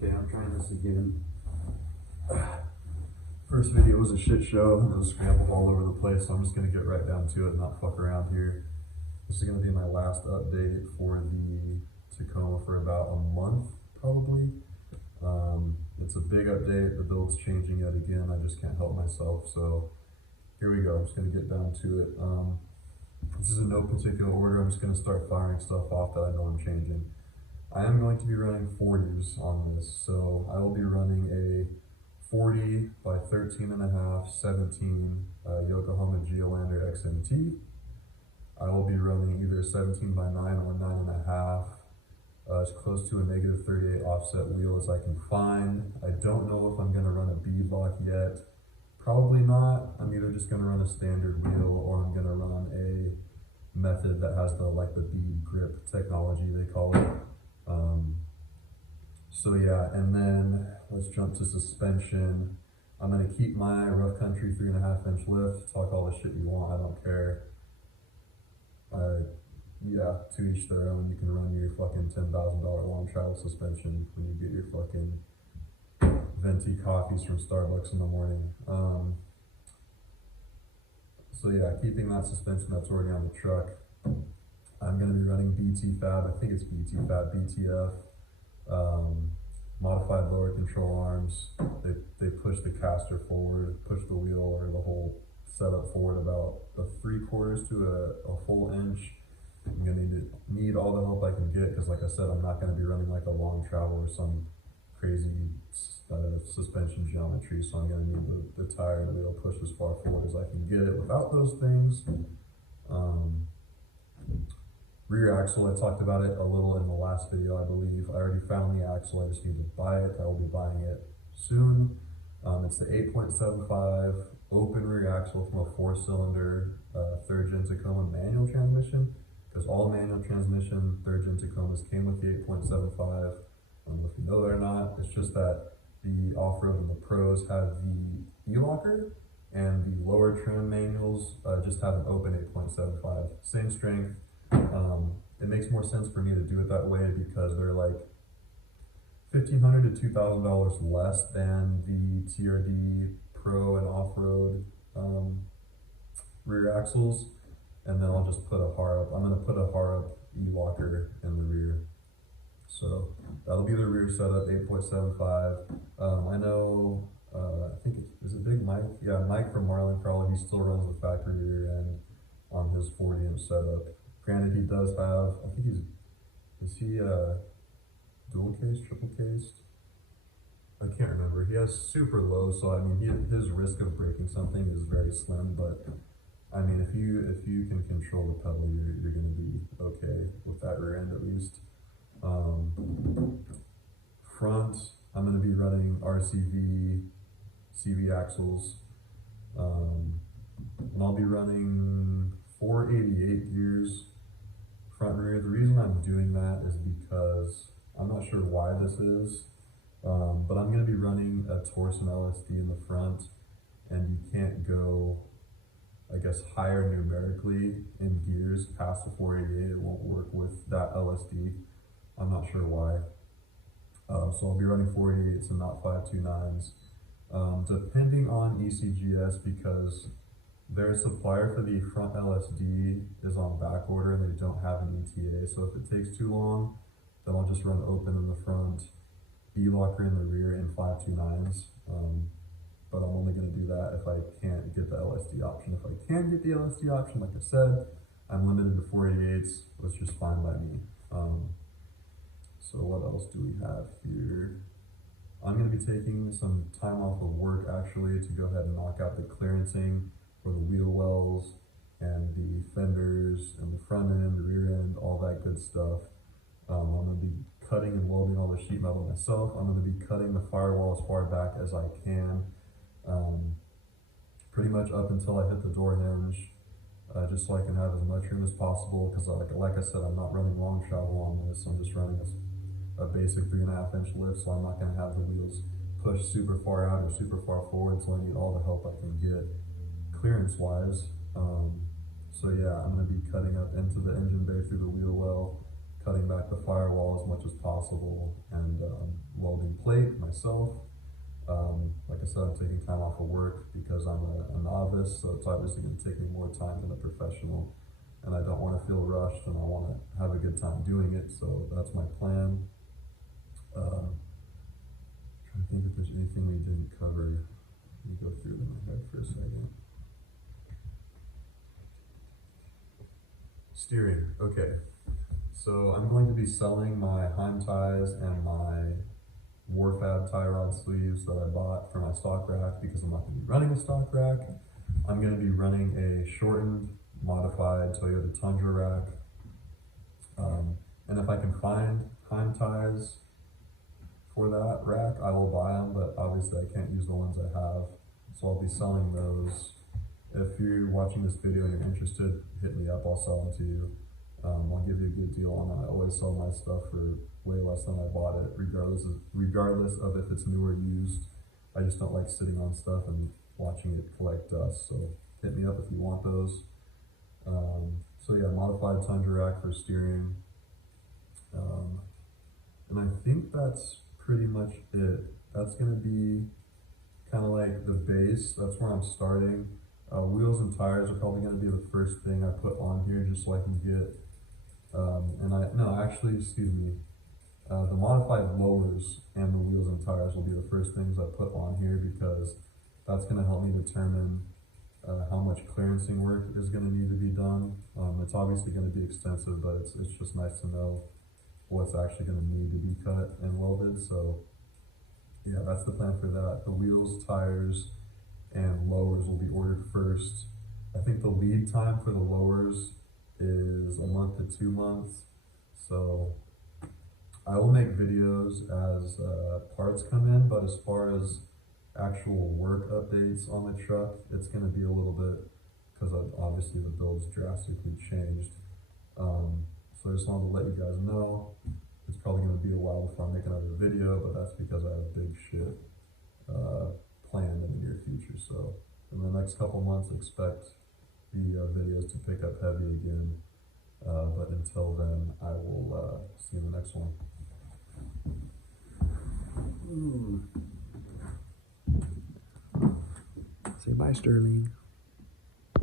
Okay, I'm trying this again. First video was a shit show. It was scrambled all over the place, so I'm just gonna get right down to it and not fuck around here. This is gonna be my last update for the Tacoma for about a month, probably. It's a big update. The build's changing yet again. I just can't help myself. So here we go. I'm just gonna get down to it. This is in no particular order. I'm just gonna start firing stuff off that I know I'm changing. I am going to be running 40s on this, so I will be running a 40 by 13.5 17 Yokohama Geolander XMT. I will be running either 17 by 9 or 9.5, as close to a negative 38 offset wheel as I can find. I don't know if I'm going to run a bead lock yet. Probably not. I'm either just going to run a standard wheel or I'm going to run a method that has the bead grip technology, they call it. So yeah, and then let's jump to suspension. I'm gonna keep my rough country 3.5-inch lift. Talk all the shit you want, I don't care. Yeah, to each their own. You can run your fucking $10,000 long travel suspension when you get your fucking venti coffees from Starbucks in the morning. So yeah, keeping that suspension that's already on the truck. I'm gonna be running BT Fab, I think it's BT Fab, BTF. Modified lower control arms. They push the caster forward, push the wheel or the whole setup forward about a 3/4 to a full inch. I'm gonna need all the help I can get because, like I said, I'm not gonna be running like a long travel or some crazy suspension geometry. So I'm gonna need the tire and the wheel pushed as far forward as I can get it without those things. Rear axle, I talked about it a little in the last video, I believe. I already found the axle, I just need to buy it. I will be buying it soon. It's the 8.75 open rear axle from a 4-cylinder 3rd Gen Tacoma manual transmission, because all manual transmission 3rd Gen Tacomas came with the 8.75. I don't know if you know that or not. It's just that the off-road and the pros have the e-locker, and the lower trim manuals just have an open 8.75. Same strength. It makes more sense for me to do it that way because they're like $1,500 to $2,000 less than the TRD Pro and off-road rear axles. And then I'll just put a Harup. I'm going to put a Harup e-locker in the rear. So that'll be the rear setup, 8.75. I know, I think is it Big Mike? Yeah, Mike from Marlin Crawler, he still runs the factory rear end on his 40-inch setup. Granted, he does have, I think is he dual case, triple cased? I can't remember. He has super low, so I mean, his risk of breaking something is very slim, but I mean, if you can control the pedal, you're gonna be okay with that rear end at least. Front, I'm gonna be running RCV, CV axles, and I'll be running 488 gears. Front and rear. The reason I'm doing that is because I'm not sure why this is, but I'm going to be running a Torsen LSD in the front, and you can't go, I guess, higher numerically in gears past the 488. It won't work with that LSD. I'm not sure why. So I'll be running 488s and not 529s. Depending on ECGS, because their supplier for the front LSD is on back order and they don't have an ETA. So if it takes too long, then I'll just run open in the front, E-locker in the rear, and 529s. But I'm only going to do that if I can't get the LSD option. If I can get the LSD option, like I said, I'm limited to 488s, which is fine by me. So what else do we have here? I'm going to be taking some time off of work actually to go ahead and knock out the clearancing for the wheel wells and the fenders and the front end, the rear end, all that good stuff. I'm going to be cutting and welding all the sheet metal myself. I'm going to be cutting the firewall as far back as I can, pretty much up until I hit the door hinge, just so I can have as much room as possible, because like I said, I'm not running long travel on this. I'm just running a basic 3.5-inch lift, so I'm not going to have the wheels pushed super far out or super far forward, so I need all the help I can get clearance wise. So yeah, I'm going to be cutting up into the engine bay through the wheel well, cutting back the firewall as much as possible, and welding plate myself. Like I said, I'm taking time off of work because I'm a novice, so it's obviously going to take me more time than a professional, and I don't want to feel rushed, and I want to have a good time doing it, so that's my plan. Trying to think if there's anything we didn't cover. Let me go through it in my head for a second. Steering, okay. So I'm going to be selling my Heim ties and my Warfab tie rod sleeves that I bought for my stock rack because I'm not going to be running a stock rack. I'm going to be running a shortened, modified Toyota Tundra rack. And if I can find Heim ties for that rack, I will buy them, but obviously I can't use the ones I have. So I'll be selling those. If you're watching this video and you're interested, hit me up, I'll sell them to you. I'll give you a good deal on them. I always sell my stuff for way less than I bought it, regardless of if it's new or used. I just don't like sitting on stuff and watching it collect dust, so hit me up if you want those. So yeah, modified Tundra rack for steering. And I think that's pretty much it. That's gonna be kind of like the base. That's where I'm starting. Wheels and tires are probably going to be the first thing I put on here, just so I can get, the modified lowers and the wheels and tires will be the first things I put on here, because that's going to help me determine how much clearancing work is going to need to be done. It's obviously going to be extensive, but it's just nice to know what's actually going to need to be cut and welded. So yeah, that's the plan for that. The wheels, tires, and lowers will be ordered first. I think the lead time for the lowers is a month to 2 months. So I will make videos as parts come in, but as far as actual work updates on the truck, it's going to be a little bit, because obviously the build's drastically changed. So I just wanted to let you guys know. It's probably going to be a while before I make another video, but that's because I have big shit planned in the near future. So in the next couple months, expect the videos to pick up heavy again. But until then, I will see you in the next one. Say bye, Sterling.